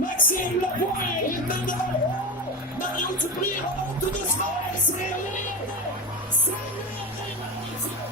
Maxime Lapointe est maintenant. Mario Dupri remonte tout doucement. C'est lui, magnifique.